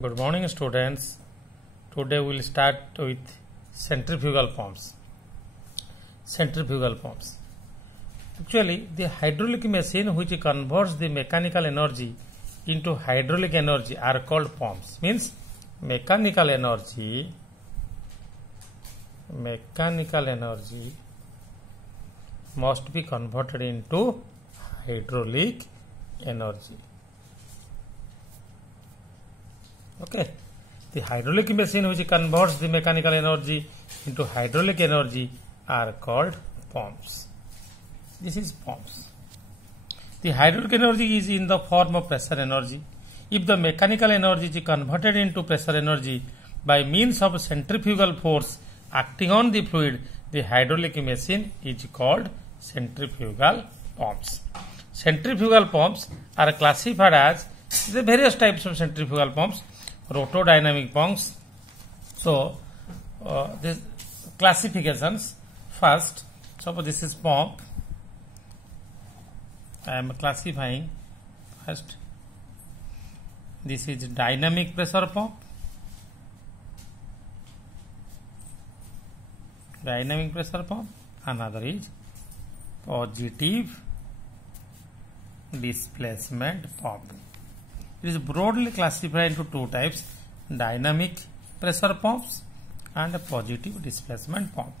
Good morning, students. Today we will start with centrifugal pumps. Centrifugal pumps. Actually, the hydraulic machine which converts the mechanical energy into hydraulic energy are called pumps. Means mechanical energy must be converted into hydraulic energy. Okay, the hydraulic machine which converts the mechanical energy into hydraulic energy are called pumps. This is pumps. The hydraulic energy is in the form of pressure energy. If the mechanical energy is converted into pressure energy by means of centrifugal force acting on the fluid, the hydraulic machine is called centrifugal pumps. Centrifugal pumps are classified as the various types of centrifugal pumps. Rotodynamic pumps. So, these classifications. First, suppose this is pump. I am classifying first. This is dynamic pressure pump. Dynamic pressure pump. Another is positive displacement pump. It is broadly classified into two types: dynamic pressure pumps and positive displacement pump.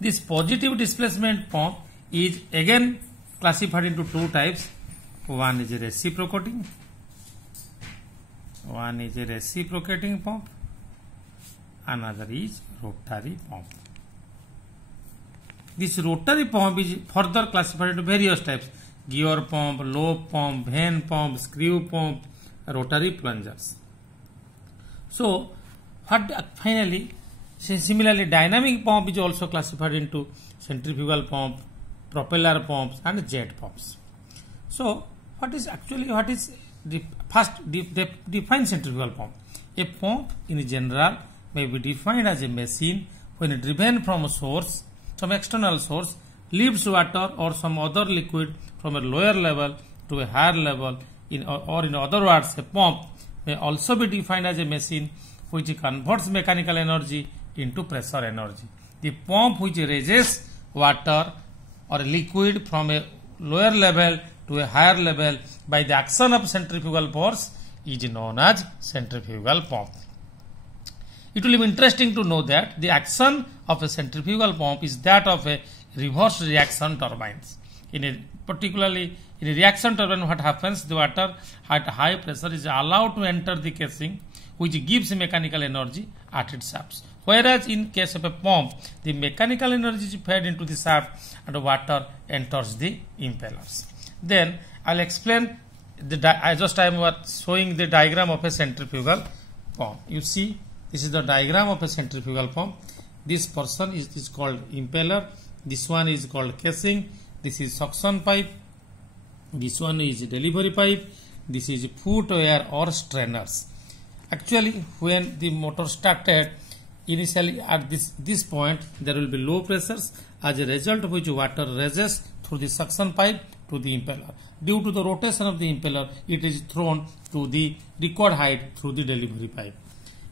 This positive displacement pump is again classified into two types. One is a reciprocating pump. Another is rotary pump. This rotary pump is further classified into various types: gear pump, lobe pump, vane pump, screw pump, rotary plungers. So, finally, similarly, dynamic pump is also classified into centrifugal pump, propeller pumps, and jet pumps. So, define centrifugal pump? A pump in general may be defined as a machine when driven from a source, some external source, lifts water or some other liquid from a lower level to a higher level, or in other words, a pump may also be defined as a machine which converts mechanical energy into pressure energy. The pump which raises water or liquid from a lower level to a higher level by the action of centrifugal force is known as centrifugal pump. It will be interesting to know that the action of a centrifugal pump is that of a reverse reaction turbines. Particularly in a reaction turbine, what happens? The water at high pressure is allowed to enter the casing, which gives mechanical energy at its shafts. Whereas in case of a pump, the mechanical energy is fed into the shaft and water enters the impellers. Then I will explain. I am showing the diagram of a centrifugal pump. You see, this is the diagram of a centrifugal pump. This portion is called impeller. This one is called casing. This is suction pipe. This one is delivery pipe. This is footwear or strainers. Actually, when the motor started, initially at this point, there will be low pressures, as a result of which water rises through the suction pipe to the impeller. Due to the rotation of the impeller, it is thrown to the required height through the delivery pipe.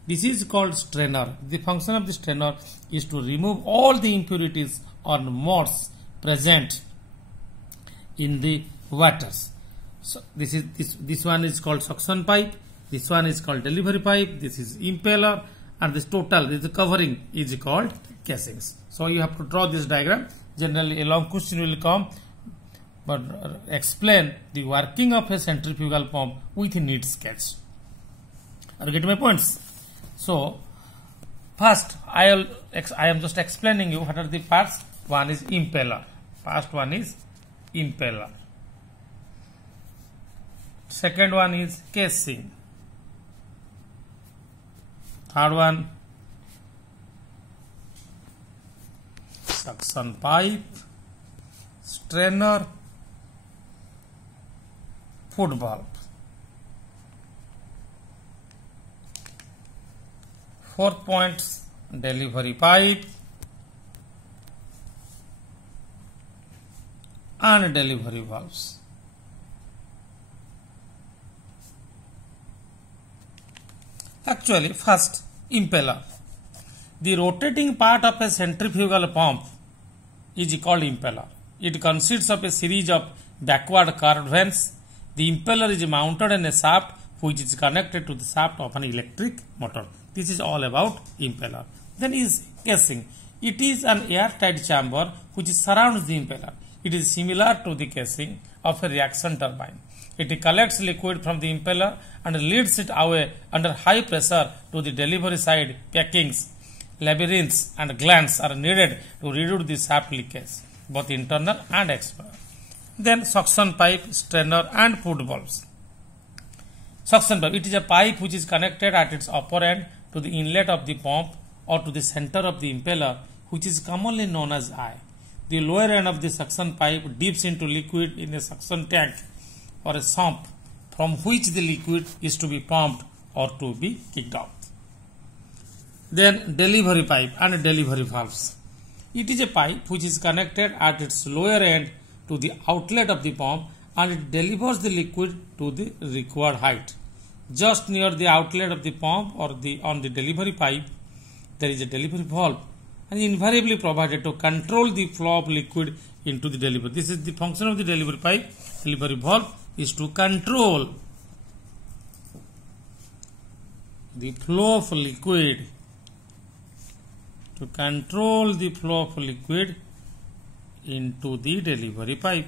This is called strainer. The function of the strainer is to remove all the impurities or moss present in the waters. So this one is called suction pipe. This one is called delivery pipe. This is impeller, and this covering is called casings. So you have to draw this diagram. Generally, a long question will come, but explain the working of a centrifugal pump with a neat sketch. Are you getting my points? So first, I am just explaining you what are the parts. One is impeller. First one is impeller. Second one is casing. Third one, suction pipe, strainer, foot valve. Fourth point, delivery pipe and delivery valves. Actually, first, impeller. The rotating part of a centrifugal pump is called impeller. It consists of a series of backward curved vanes. The impeller is mounted in a shaft which is connected to the shaft of an electric motor. This is all about impeller. Then is casing. It is an airtight chamber which surrounds the impeller. It is similar to the casing of a reaction turbine. It collects liquid from the impeller and leads it away under high pressure to the delivery side. Packings, labyrinths and glands are needed to reduce the shaft leakage, both internal and external. Then suction pipe, strainer and put valves. Suction pipe. It is a pipe which is connected at its upper end to the inlet of the pump or to the center of the impeller, which is commonly known as eye. The lower end of the suction pipe dips into liquid in a suction tank or a sump from which the liquid is to be pumped or to be kicked out. Then delivery pipe and delivery valves. It is a pipe which is connected at its lower end to the outlet of the pump and it delivers the liquid to the required height. Just near the outlet of the pump or on the delivery pipe, there is a delivery valve and invariably provided to control the flow of liquid into the delivery. This is the function of the delivery pipe. Delivery valve is to control the flow of liquid. To control the flow of liquid into the delivery pipe.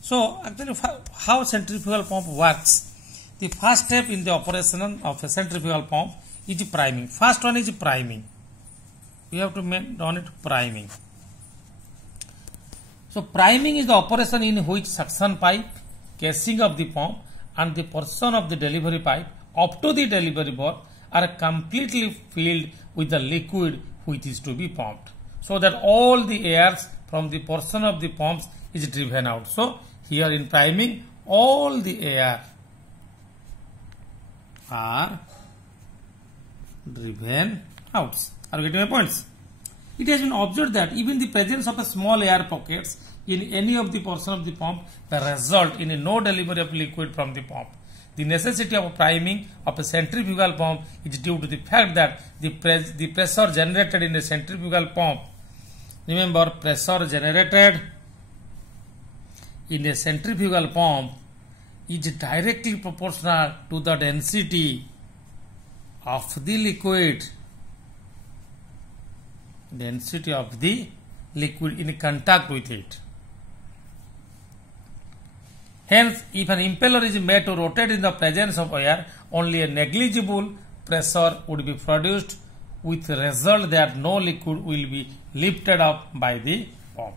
So, actually, how centrifugal pump works? The first step in the operation of a centrifugal pump is priming. First one is priming. We have to make on it priming. So, priming is the operation in which suction pipe, casing of the pump and the portion of the delivery pipe up to the delivery valve are completely filled with the liquid which is to be pumped, so that all the airs from the portion of the pumps is driven out. So, here in priming, all the air are driven out. Are you getting my points? It has been observed that even the presence of a small air pockets in any of the portion of the pump may result in a no delivery of liquid from the pump. The necessity of priming of a centrifugal pump is due to the fact that the pressure generated in a centrifugal pump, remember, pressure generated in a centrifugal pump is directly proportional to the density of the liquid. Density of the liquid in contact with it. Hence, if an impeller is made to rotate in the presence of air, only a negligible pressure would be produced, with the result that no liquid will be lifted up by the pump.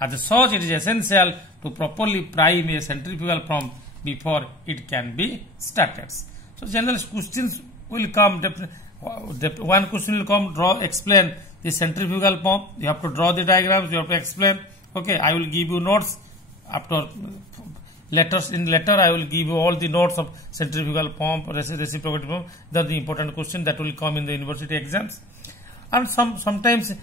As such, it is essential to properly prime a centrifugal pump before it can be started. So, general questions will come. One question will come, explain the centrifugal pump. You have to draw the diagrams, you have to explain. Okay, I will give you notes after letters. In letter, I will give you all the notes of centrifugal pump, reciprocating pump. That is the important question that will come in the university exams. And sometimes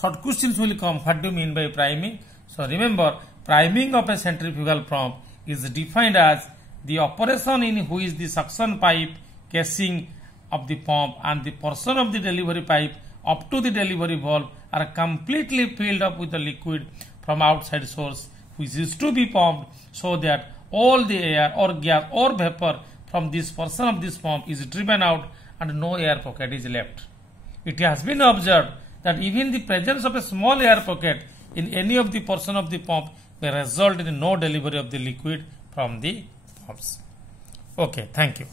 short questions will come. What do you mean by priming? So remember, priming of a centrifugal pump is defined as the operation in which the suction pipe, casing of the pump and the portion of the delivery pipe up to the delivery valve are completely filled up with the liquid from outside source which is to be pumped, so that all the air or gas or vapor from this portion of this pump is driven out and no air pocket is left. It has been observed that even the presence of a small air pocket in any of the portion of the pump may result in no delivery of the liquid from the pumps. Okay, thank you.